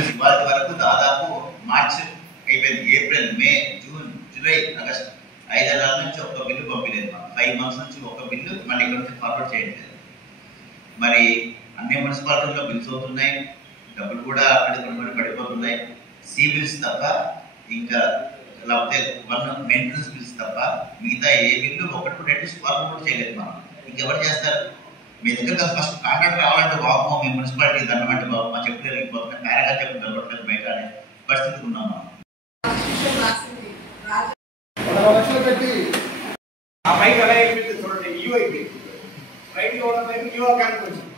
ఇవాళ వరకు దాదాపు మార్చ్ అయిపోయింది. ఏప్రిల్, మే, జూన్, జూలై, ఆగస్ట్ 5 నెలల నుంచి ఒక్క బిల్లు పంపించలేదు. 5 months నుంచి ఒక్క బిల్లు మళ్ళీ ఇక్కడ నుంచి ఫార్వర్డ్ చేయట్లేదు. మరి అన్ని మున్సిపాలిటీల్లో బిల్స్ అవుతున్నాయి, డబ్బులు కూడా అక్కడ పడిపోతున్నాయి. సి బిల్స్ తప్ప ఇంకా లేకపోతే మెయింటెనెన్స్ బిల్స్ తప్ప మిగతా ఏ బిల్లు ఒకటి రెండు ఫార్వర్డ్ కూడా చేయలేదు. మనం ఇంకెవరు చేస్తారు? మీ దగ్గర ఫస్ట్ కాంట్రాక్ట్ రావాలంటే బాబు మీ మున్సిపాలిటీ దండమంటే బాబు మా చెప్పులు వెళ్ళిపోతున్నాయి, మేరగా చెప్పు దొరకట్లేదు బయట అనే పరిస్థితి ఉన్నాం మనం. ఆ పైకి ఎలా అయిపోయింది చూడండి. ఈవో అయిపోయింది, రైట్ ఈవో క్యాన్కి వచ్చింది.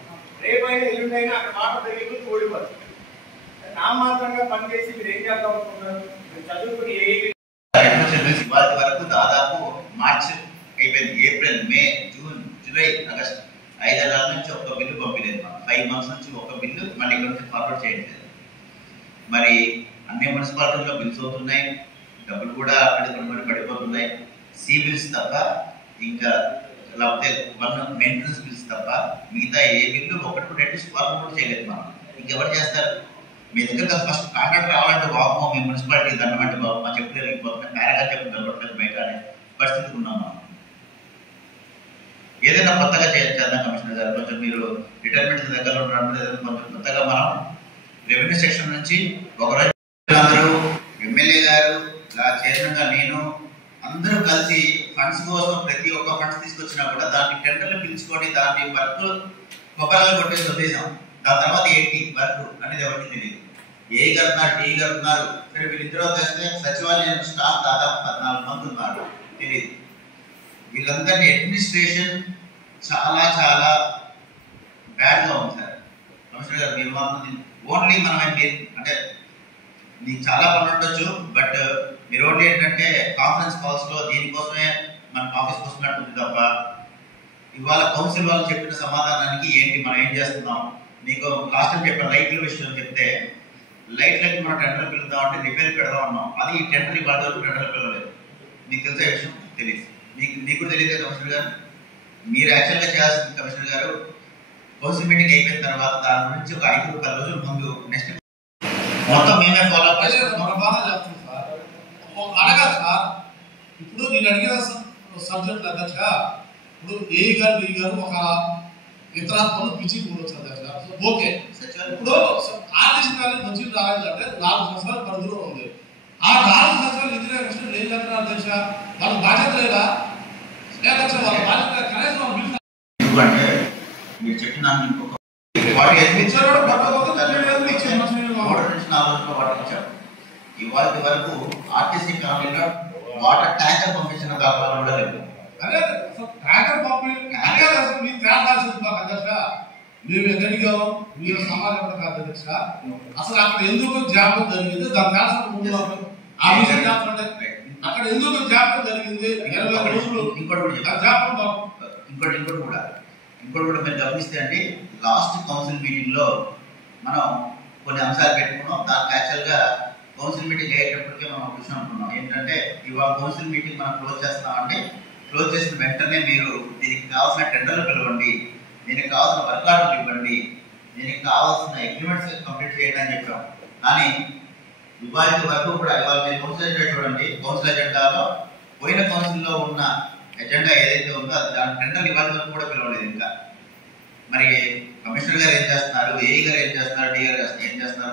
రేపైనా ఎల్లుండైనా అక్కడ మాట తగ్గి ఓడిపోతుంది. నామాత్రంగా పనిచేసి మీరు ఏం చేద్దాం అనుకుంటున్నారు? చదువుకుని ఇవాళ వరకు దాదాపు మార్చ్ అయిపోయింది. ఏప్రిల్, మే, జూన్, జూలై, ఆగస్ట్ 5 నెలల నుంచి ఒక్క బిల్లు పంపించలేదు. 5 months నుంచి ఒక్క బిల్లు మళ్ళీ ఇక్కడ నుంచి ఫార్వర్డ్ చేయట్లేదు. మరి అన్ని మున్సిపాలిటీల్లో బిల్స్ అవుతున్నాయి, డబ్బులు కూడా అక్కడ పడిపోతున్నాయి. సి బిల్స్ తప్ప ఇంకా లేకపోతే మెయింటెనెన్స్ బిల్స్ తప్ప మిగతా ఏ బిల్లు ఒకటి రెండు ఫార్వర్డ్ కూడా చేయలేదు. మనం ఇంకెవరు చేస్తారు? మీ దగ్గర ఫస్ట్ కాంట్రాక్ట్ రావాలంటే బాబు మీ మున్సిపాలిటీ దండమంటే బాబు మా చెప్పులు వెళ్ళిపోతున్నాయి, మేరగా చెప్పు దొరకట్లేదు బయట అనే పరిస్థితి ఉన్నాం మనం. ఏదైనా కొత్తగా చేద్దాం కమిషనర్ గారు. కొంచెం మీరు రిటైర్మెంట్ దగ్గర ఉండడం ఏదైనా కొంచెం కొత్తగా మనం రెవెన్యూ సెక్షన్ నుంచి ఒకరోజు అందరూ ఎమ్మెల్యే గారు, చైర్మన్ గా నేను అందరూ కలిసి ఫండ్స్ కోసం ప్రతి ఒక్క ఫండ్స్ తీసుకొచ్చినా కూడా దాన్ని టెండర్లు పిలుచుకొని దాన్ని వర్క్ కొబ్బరాలు కొట్టేసి వదిలేసాం. దాని తర్వాత ఏంటి వర్క్ అనేది ఎవరికి తెలియదు. ఏ గారున్నారు, టీ గారున్నారు, సరే వీళ్ళిద్దరూ చేస్తే సచివాలయం స్టాఫ్ దాదాపు 14 మంది ఉన్నారు, తెలియదు. వీళ్ళందరినీ అడ్మినిస్ట్రేషన్ చాలా చాలా బ్యాడ్ గా ఉంది సార్. కమిషనర్ గారు మీరు మాత్రం ఓన్లీ మనం అంటే మీకు చాలా పనులు ఉండొచ్చు, బట్ మీరు ఓన్లీ ఏంటంటే కాన్ఫరెన్స్ కాల్స్ లో దీనికోసమే మన ఆఫీస్ వస్తున్నట్టుంది తప్ప ఇవాళ కౌన్సిల్ వాళ్ళు చెప్పిన సమాధానానికి ఏంటి మనం ఏం చేస్తున్నాం. మీకు లాస్ట్ టైం చెప్పిన లైట్ల విషయం చెప్తే లైట్లకి మనం టెండర్ పిలుద్దామంటే రిపేర్ పెడదాం అన్నాం. అది ఈ టెండర్ ఇవాళ వరకు టెండర్ పిలవలేదు. మీకు తెలిసే విషయం తెలియదు, మీకు తెలియదు కమిషనర్ గారు. మీరు యాక్చువల్గా చేయాల్సింది కమిషనర్ గారు, కౌన్సిల్ మీటింగ్ అయిపోయిన తర్వాత దాని గురించి ఒక 5-10 రోజుల ముందు నెక్స్ట్ మొత్తం మేమే ఫాలో అప్ చేస్తాం సార్. అడగా సార్, ఇప్పుడు నేను అడిగిన సబ్జెక్ట్ అధ్యక్ష, ఇప్పుడు ఏ గారు డి గారు ఒక ఇతరాత్మలు పిచ్చి కూడొచ్చు అధ్యక్ష. ఓకే, ఇప్పుడు ఆర్టీసీ కాలేజ్ మంచి రావాలంటే 4 సంవత్సరాల పరిధిలో ఉంది. ఆ 4 సంవత్సరాలు ఇంజనీర్ కృష్ణ ఏం చెప్తున్నారు అధ్యక్ష? వాళ్ళకి బాధ్యత లేదా? లేదక్ష వాళ్ళ బాధ్యత కనీసం వాళ్ళు పిలుస్తారు. ఎందుకంటే మీరు చెప్పిన ఇవాళ వరకు ఆర్టీసీ కాలనీలో వాటర్ ట్యాంకర్ పంపించిన దాఖలాలు కూడా లేవు. అదే ట్యాంకర్ పంపించాల్సింది అధ్యక్ష. మేము ఎక్కడిగాం మీరు సమాజం కాదు అధ్యక్ష. అసలు అక్కడ ఎందుకు జాబ్ జరిగింది దాని ఆ విషయం చెప్పండి. అక్కడ ఎందుకు జాబ్ జరిగింది 20 రోజులు ఇంకోటి కూడా మీరు గమనిస్తే అండి, లాస్ట్ కౌన్సిల్ మీటింగ్ లో మనం కొన్ని అంశాలు పెట్టుకున్నాం. దానికి యాక్చువల్ గా కౌన్సిల్ మీటింగ్ అయ్యేటప్పటికే మనం ఒక విషయం అనుకున్నాం ఏంటంటే ఇవాళ కౌన్సిల్ మీటింగ్ మనం క్లోజ్ చేస్తామంటే క్లోజ్ చేసిన వెంటనే మీరు దీనికి కావాల్సిన టెండర్లు పిలవండి, దీనికి కావాల్సిన వర్క్ ఆర్డర్లు ఇవ్వండి, దీనికి కావాల్సిన అగ్రిమెంట్స్ కంప్లీట్ చేయండి అని చెప్పాం. కానీ ఇవాళ వరకు కూడా ఇవాళ మీరు కౌన్సిల్ ఎజెండా చూడండి, కౌన్సిల్ ఎజెండాలో పోయిన కౌన్సిల్లో ఉన్న ఎజెండా ఏదైతే ఉందో దాని టెండర్లు ఇవాళ వరకు కూడా పిలవలేదు ఇంకా. మరి కమిషనర్ గారు ఏం చేస్తున్నారు, ఏఈ గారు ఏం చేస్తున్నారు, డి గారు ఏం చేస్తున్నారు?